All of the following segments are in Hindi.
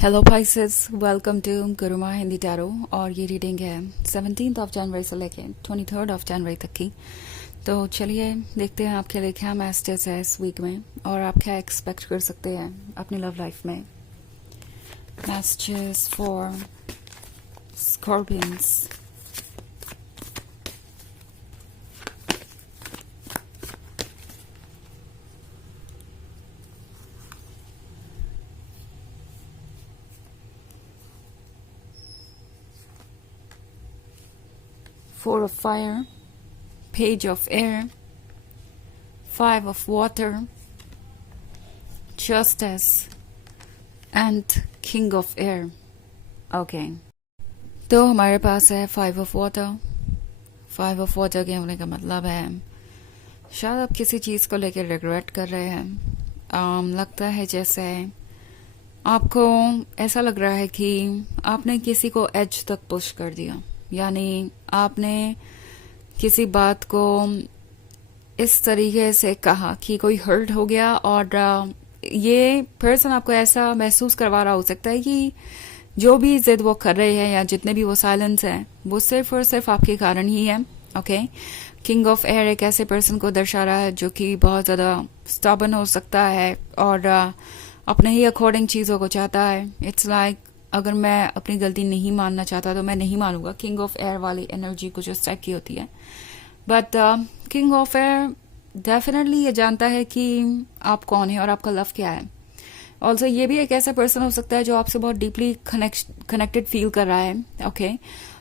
Hello Pisces, welcome to Guruma Hindi tarot. और ये रीडिंग है 17 जनवरी से लेके 23 जनवरी तक की। तो चलिए देखते हैं आपके लिए क्या मैसेजेस है इस वीक में और आप क्या एक्सपेक्ट कर सकते हैं अपनी लव लाइफ में। Messages for scorpions. Four of Fire, Page of Air, Five of Water, Justice, and King of Air. Okay. तो हमारे पास है Five of Water. Five of Water के होने का मतलब है शायद आप किसी चीज़ को लेकर रिग्रेट कर रहे हैं। लगता है जैसे आपको ऐसा लग रहा है कि आपने किसी को एज तक पुश कर दिया, यानी आपने किसी बात को इस तरीके से कहा कि कोई हर्ट हो गया और ये पर्सन आपको ऐसा महसूस करवा रहा हो सकता है कि जो भी जिद वो कर रहे हैं या जितने भी वो साइलेंस हैं वो सिर्फ और सिर्फ आपके कारण ही है। ओके। किंग ऑफ एयर एक ऐसे पर्सन को दर्शा रहा है जो कि बहुत ज़्यादा स्टबर्न हो सकता है और अपने ही अकॉर्डिंग चीज़ों को चाहता है। इट्स लाइक अगर मैं अपनी गलती नहीं मानना चाहता तो मैं नहीं मानूंगा। किंग ऑफ एयर वाली एनर्जी कुछ उस टाइप की होती है। But king of air definitely ये जानता है कि आप कौन है और आपका लव क्या है। ऑल्सो ये भी एक ऐसा पर्सन हो सकता है जो आपसे बहुत डीपली कनेक्टेड फील कर रहा है। Okay.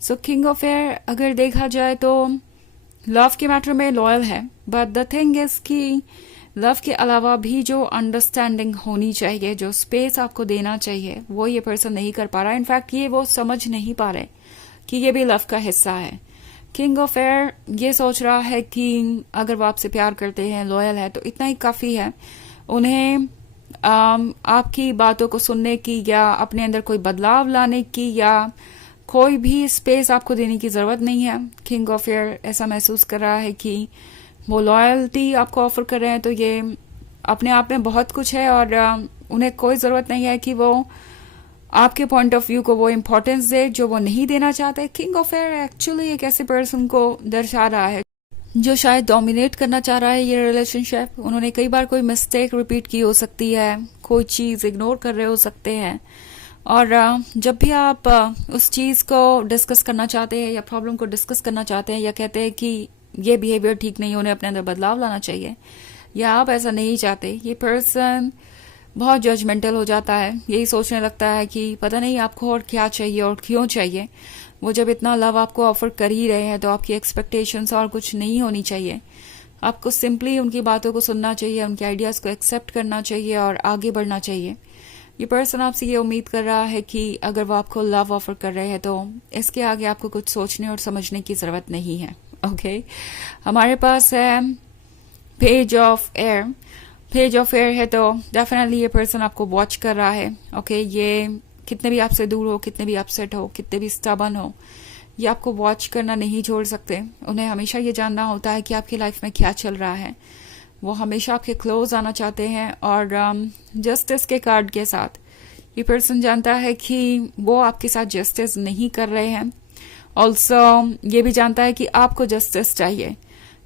So king of air अगर देखा जाए तो लव के मैटर में लॉयल है, बट द थिंग इज कि लव के अलावा भी जो अंडरस्टैंडिंग होनी चाहिए, जो स्पेस आपको देना चाहिए, वो ये पर्सन नहीं कर पा रहा है। इनफैक्ट ये वो समझ नहीं पा रहे कि ये भी लव का हिस्सा है। किंग ऑफ एयर ये सोच रहा है कि अगर वो आपसे प्यार करते हैं, लॉयल है, तो इतना ही काफ़ी है। उन्हें आपकी बातों को सुनने की या अपने अंदर कोई बदलाव लाने की या कोई भी स्पेस आपको देने की ज़रूरत नहीं है। किंग ऑफ एयर ऐसा महसूस कर रहा है कि वो लॉयल्टी आपको ऑफर कर रहे हैं तो ये अपने आप में बहुत कुछ है और उन्हें कोई ज़रूरत नहीं है कि वो आपके पॉइंट ऑफ व्यू को वो इम्पोर्टेंस दे जो वो नहीं देना चाहते। किंग ऑफ एयर एक्चुअली एक ऐसे पर्सन को दर्शा रहा है जो शायद डोमिनेट करना चाह रहा है ये रिलेशनशिप। उन्होंने कई बार कोई मिस्टेक रिपीट की हो सकती है, कोई चीज़ इग्नोर कर रहे हो सकते हैं और जब भी आप उस चीज़ को डिस्कस करना चाहते हैं या प्रॉब्लम को डिस्कस करना चाहते हैं या कहते हैं कि ये बिहेवियर ठीक नहीं, उन्हें अपने अंदर बदलाव लाना चाहिए या आप ऐसा नहीं चाहते, ये पर्सन बहुत जजमेंटल हो जाता है। यही सोचने लगता है कि पता नहीं आपको और क्या चाहिए और क्यों चाहिए। वो जब इतना लव आपको ऑफर कर ही रहे हैं तो आपकी एक्सपेक्टेशंस और कुछ नहीं होनी चाहिए। आपको सिंपली उनकी बातों को सुनना चाहिए, उनके आइडियाज़ को एक्सेप्ट करना चाहिए और आगे बढ़ना चाहिए। ये पर्सन आपसे ये उम्मीद कर रहा है कि अगर वो आपको लव ऑफर कर रहे हैं तो इसके आगे आपको कुछ सोचने और समझने की ज़रूरत नहीं है। ओके। हमारे पास है page of air. Page of air है तो डेफिनेटली ये पर्सन आपको वॉच कर रहा है। ओके। ये कितने भी आपसे दूर हो, कितने भी अपसेट हो, कितने भी स्टबर्न हो, ये आपको वॉच करना नहीं छोड़ सकते। उन्हें हमेशा ये जानना होता है कि आपकी लाइफ में क्या चल रहा है। वो हमेशा आपके क्लोज आना चाहते हैं और जस्टिस के कार्ड के साथ ये पर्सन जानता है कि वो आपके साथ जस्टिस नहीं कर रहे हैं। ऑल्सो ये भी जानता है कि आपको जस्टिस चाहिए,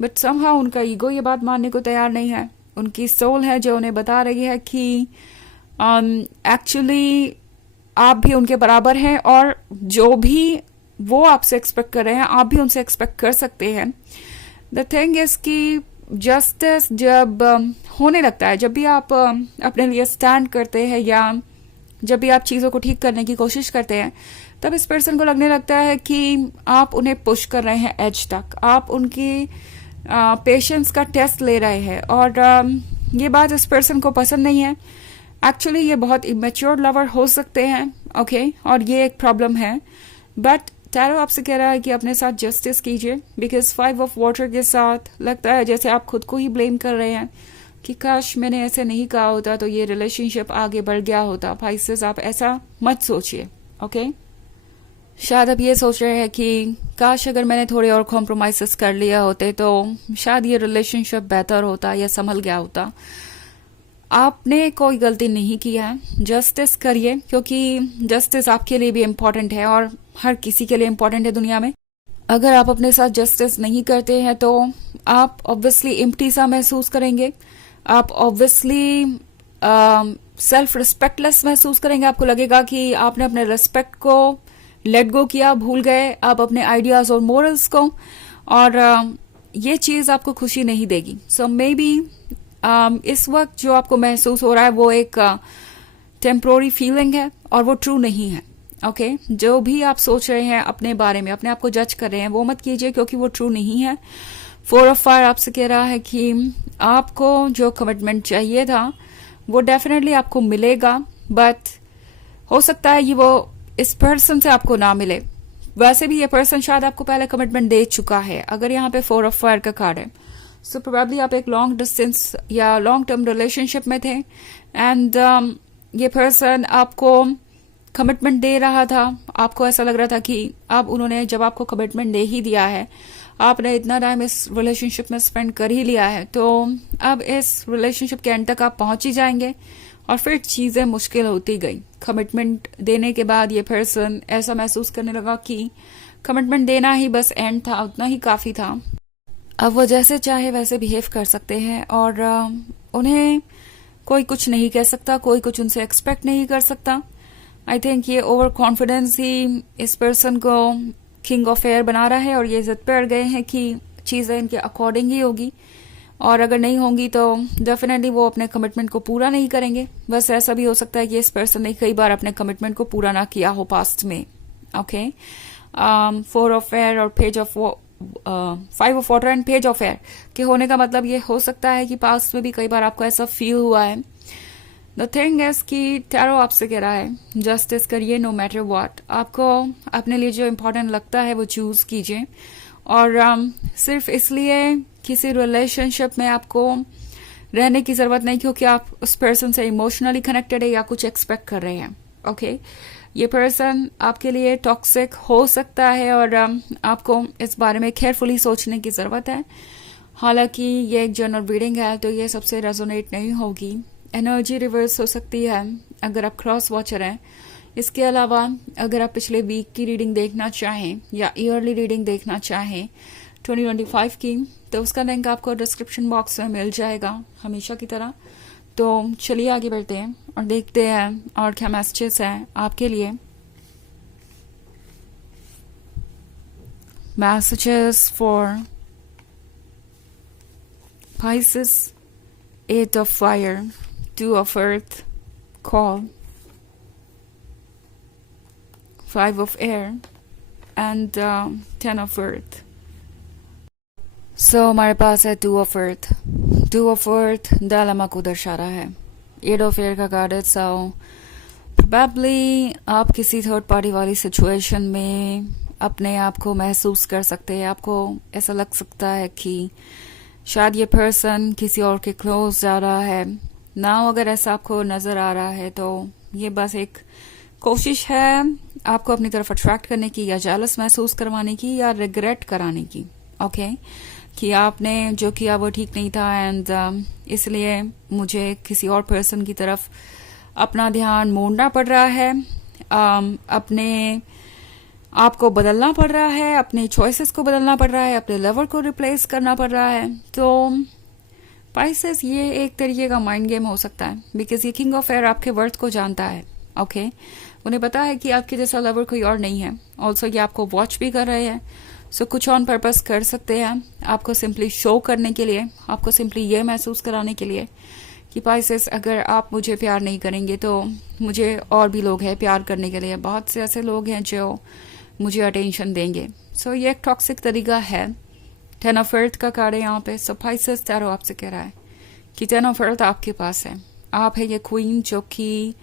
बट समहाउ उनका ईगो ये बात मानने को तैयार नहीं है। उनकी सोल है जो उन्हें बता रही है कि एक्चुअली आप भी उनके बराबर हैं और जो भी वो आपसे एक्सपेक्ट कर रहे हैं आप भी उनसे एक्सपेक्ट कर सकते हैं। द थिंग इज कि जस्टिस जब होने लगता है, जब भी आप अपने लिए स्टैंड करते हैं या जब भी आप चीज़ों को ठीक करने की कोशिश करते हैं, तब इस पर्सन को लगने लगता है कि आप उन्हें पुश कर रहे हैं एज तक, आप उनकी पेशेंस का टेस्ट ले रहे हैं और ये बात इस पर्सन को पसंद नहीं है। एक्चुअली ये बहुत इमेच्योर लवर हो सकते हैं। ओके। और ये एक प्रॉब्लम है, बट टैरो आपसे कह रहा है कि अपने साथ जस्टिस कीजिए, बिकॉज 5 ऑफ वाटर के साथ लगता है जैसे आप खुद को ही ब्लेम कर रहे हैं कि काश मैंने ऐसे नहीं कहा होता तो ये रिलेशनशिप आगे बढ़ गया होता। पाइसेस आप ऐसा मत सोचिए। ओके। शायद आप ये सोच रहे हैं कि काश अगर मैंने थोड़े और कॉम्प्रोमाइज़ कर लिया होते तो शायद ये रिलेशनशिप बेहतर होता या संभल गया होता। आपने कोई गलती नहीं किया है, जस्टिस करिए, क्योंकि जस्टिस आपके लिए भी इम्पोर्टेंट है और हर किसी के लिए इम्पोर्टेंट है दुनिया में। अगर आप अपने साथ जस्टिस नहीं करते हैं तो आप ऑब्वियसली एम्प्टी सा महसूस करेंगे, आप ऑब्वियसली सेल्फ रिस्पेक्टलेस महसूस करेंगे। आपको लगेगा कि आपने अपने रिस्पेक्ट को लेट गो किया, भूल गए आप अपने आइडियाज और मोरल्स को, और ये चीज आपको खुशी नहीं देगी। सो मे बी इस वक्त जो आपको महसूस हो रहा है वो एक टेम्पोररी फीलिंग है और वो ट्रू नहीं है। ओके जो भी आप सोच रहे हैं अपने बारे में, अपने आप को जज कर रहे हैं, वो मत कीजिए, क्योंकि वो ट्रू नहीं है। 4 ऑफ फायर आपसे कह रहा है कि आपको जो कमिटमेंट चाहिए था वो डेफिनेटली आपको मिलेगा, बट हो सकता है ये वो इस पर्सन से आपको ना मिले। वैसे भी ये पर्सन शायद आपको पहले कमिटमेंट दे चुका है, अगर यहाँ पे 4 ऑफ फायर का कार्ड है। सो प्रोबेबली आप एक लॉन्ग डिस्टेंस या लॉन्ग टर्म रिलेशनशिप में थे, एंड ये पर्सन आपको कमिटमेंट दे रहा था। आपको ऐसा लग रहा था कि अब उन्होंने जब आपको कमिटमेंट दे ही दिया है, आपने इतना टाइम इस रिलेशनशिप में स्पेंड कर ही लिया है, तो अब इस रिलेशनशिप के एंड तक आप पहुंच ही जाएंगे। और फिर चीजें मुश्किल होती गई। कमिटमेंट देने के बाद ये पर्सन ऐसा महसूस करने लगा कि कमिटमेंट देना ही बस एंड था, उतना ही काफी था। अब वो जैसे चाहे वैसे बिहेव कर सकते हैं और उन्हें कोई कुछ नहीं कह सकता, कोई कुछ उनसे एक्सपेक्ट नहीं कर सकता। आई थिंक ये ओवर कॉन्फिडेंस ही इस पर्सन को किंग ऑफ एयर बना रहा है, और ये जिद पे अड़ गए हैं कि चीजें इनके अकॉर्डिंग ही होगी, और अगर नहीं होंगी तो डेफिनेटली वो अपने कमिटमेंट को पूरा नहीं करेंगे। बस ऐसा भी हो सकता है कि इस पर्सन ने कई बार अपने कमिटमेंट को पूरा ना किया हो पास्ट में। ओके 4 ऑफ एयर और page of 5 of water and page of air के होने का मतलब ये हो सकता है कि पास्ट में भी कई बार आपको ऐसा फील हुआ है। द थिंग इज कि टैरो आपसे कह रहा है जस्टिस करिए नो मैटर व्हाट। आपको अपने लिए जो इम्पोर्टेंट लगता है वो चूज कीजिए, और सिर्फ इसलिए किसी रिलेशनशिप में आपको रहने की जरूरत नहीं क्योंकि आप उस पर्सन से इमोशनली कनेक्टेड है या कुछ एक्सपेक्ट कर रहे हैं। ओके ये पर्सन आपके लिए टॉक्सिक हो सकता है, और आपको इस बारे में केयरफुली सोचने की जरूरत है। हालांकि ये एक जनरल रीडिंग है तो ये सबसे रेजोनेट नहीं होगी। एनर्जी रिवर्स हो सकती है अगर आप क्रॉस वॉचर हैं। इसके अलावा अगर आप पिछले वीक की रीडिंग देखना चाहें या ईयरली रीडिंग देखना चाहें 2025 की, तो उसका लिंक आपको डिस्क्रिप्शन बॉक्स में मिल जाएगा हमेशा की तरह। तो चलिए आगे बढ़ते हैं और देखते हैं और क्या मैसेजेस हैं आपके लिए। Messages for Pisces, 8 of fire, 2 of earth, call, 5 of air, and 10 of earth. So हमारे पास है 2 of earth. 2 of earth dilemma को दर्शा रहा है। 8 of air का कार्ड है। So probably आप किसी थर्ड पार्टी वाली सिचुएशन में अपने आप को महसूस कर सकते हैं। आपको ऐसा लग सकता है कि शायद ये पर्सन किसी और के क्लोज जा रहा है ना। अगर ऐसा आपको नजर आ रहा है तो ये बस एक कोशिश है आपको अपनी तरफ अट्रैक्ट करने की, या जेलस महसूस करवाने की, या रिग्रेट कराने की। ओके कि आपने जो किया वो ठीक नहीं था, एंड इसलिए मुझे किसी और पर्सन की तरफ अपना ध्यान मोड़ना पड़ रहा है, अपने आपको बदलना पड़ रहा है, अपने चॉइसेस को बदलना पड़ रहा है, अपने लवर को रिप्लेस करना पड़ रहा है। तो पाइसेस ये एक तरीके का माइंड गेम हो सकता है, बिकॉज ये किंग ऑफ एयर आपके वर्थ को जानता है। ओके उन्हें पता है कि आपके जैसा लवर कोई और नहीं है। ऑल्सो ये आपको वॉच भी कर रहे हैं, सो कुछ ऑन पर्पस कर सकते हैं आपको सिंपली शो करने के लिए, आपको सिंपली ये महसूस कराने के लिए कि पाइसेस अगर आप मुझे प्यार नहीं करेंगे तो मुझे और भी लोग हैं प्यार करने के लिए, बहुत से ऐसे लोग हैं जो मुझे अटेंशन देंगे। सो ये एक टॉक्सिक तरीका है। 10 ऑफ अर्थ का कार्ड है यहाँ पे। सो पाइसेस टैरो आपसे कह रहा है कि 10 ऑफ अर्थ आपके पास है। आप है ये क्वीन जो कि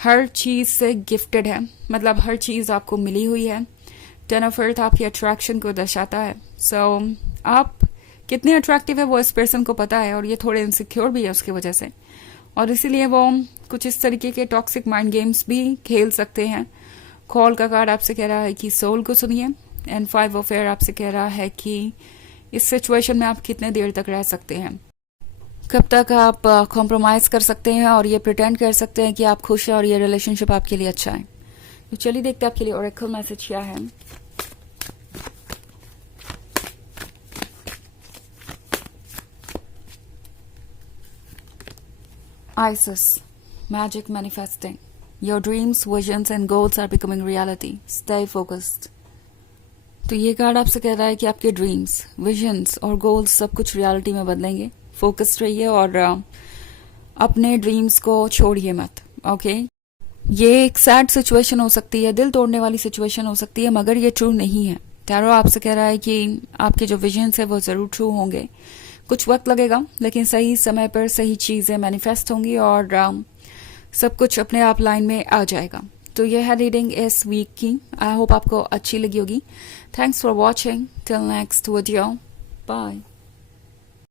हर चीज से गिफ्टेड है, मतलब हर चीज आपको मिली हुई है। 10 ऑफ अर्थ आपकी अट्रैक्शन को दर्शाता है। सो आप कितने अट्रैक्टिव है वो इस पर्सन को पता है, और ये थोड़े इनसिक्योर भी है उसकी वजह से, और इसीलिए वो कुछ इस तरीके के टॉक्सिक माइंड गेम्स भी खेल सकते हैं। कॉल का कार्ड आपसे कह रहा है कि सोल को सुनिए, एंड 5 ऑफ एयर आपसे कह रहा है कि इस सिचुएशन में आप कितने देर तक रह सकते हैं। कब तक आप कॉम्प्रोमाइज़ कर सकते हैं और ये प्रिटेंड कर सकते हैं कि आप खुश हैं और ये रिलेशनशिप आपके लिए अच्छा है। तो चलिए देखते हैं आपके लिए ओरेकल मैसेज क्या है। Isis, magic manifesting. Your dreams, visions and goals are becoming reality. Stay focused. तो ये कार्ड आपसे कह रहा है कि आपके ड्रीम्स, विजन्स और गोल्स सब कुछ रियलिटी में बदलेंगे। फोकस्ड रहिए और अपने ड्रीम्स को छोड़िए मत। ओके ये एक सैड सिचुएशन हो सकती है, दिल तोड़ने वाली सिचुएशन हो सकती है, मगर ये ट्रू नहीं है। टैरो आपसे कह रहा है कि आपके जो विजन्स है वो ज़रूर ट्रू होंगे। कुछ वक्त लगेगा लेकिन सही समय पर सही चीज़ें मैनिफेस्ट होंगी और सब कुछ अपने आप लाइन में आ जाएगा। तो यह है रीडिंग इस वीक की। आई होप आपको अच्छी लगी होगी। Thanks for watching. Till next video, bye.